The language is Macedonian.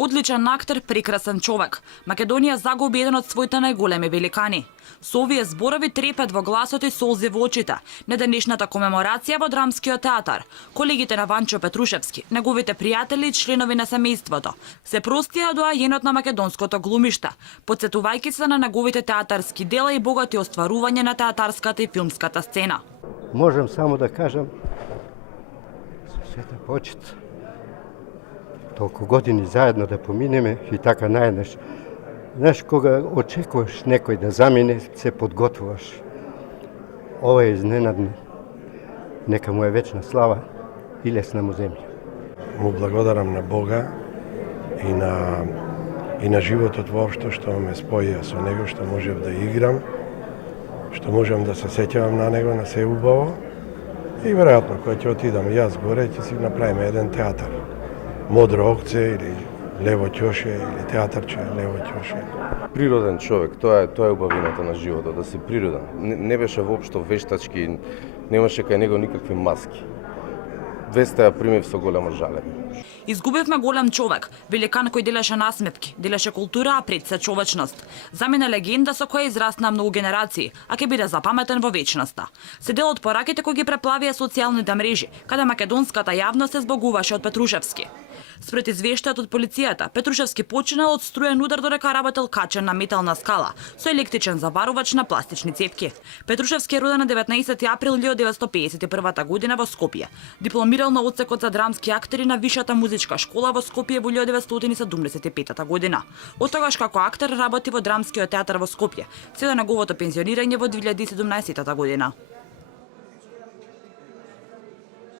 Одличен актер, прекрасен човек. Македонија загуби еден од своите најголеми великани. Со овие зборови трепет во гласот и солзи во очите. Неденешната комеморација во Драмскиот театар. Колегите на Ванчо Петрушевски, неговите пријатели и членови на семејството, се простија доајенот на македонското глумиште, потсетувајќи се на неговите театарски дела и богати остварување на театарската и филмската сцена. Можам само да кажам, со сета почит, толку години заедно да поминеме и така наеднаш. Знаеш, кога очекуваш некој да замине, се подготвуваш. Ова е изненадно. Нека му е вечна слава и лесна му земја. Му благодарам на Бога и на животот воопшто што ме споја со него, што можев да играм, што можам да се сеќавам на него, на се убаво. И веројатно кога ќе отидам јас горе, ќе си направиме еден театар. Модро окце или Лево Ќоше или театарче Лево Ќоше. Природен човек, тоа е убавината на животот, да си природен. Не беше воопшто вештачки, немаше кај него никакви маски. Веста ја примев со големо жалење. Изгубивме голем човек, великан кој делеше насмевки, делеше култура, а пред се човечност. Замина легенда со која израсна многу генерации, а ќе биде запаметен во вечноста. Се дел од пораките кои ги преплавија социјалните мрежи, каде македонската јавност се збогуваше од Петрушевски. Според извештајот од полицијата, Петрушевски починал од струен удар додека работел качен на метална скала со електричен заварувач на пластични цевки. Петрушевски е роден на 19 април 1951 година во Скопје. Дипломирал на одсекот за драмски актери на Висшата музичка школа во Скопје во 1975 година. Од тогаш како актер работи во Драмскиот театар во Скопје, се до неговото пензионирање во 2017 година.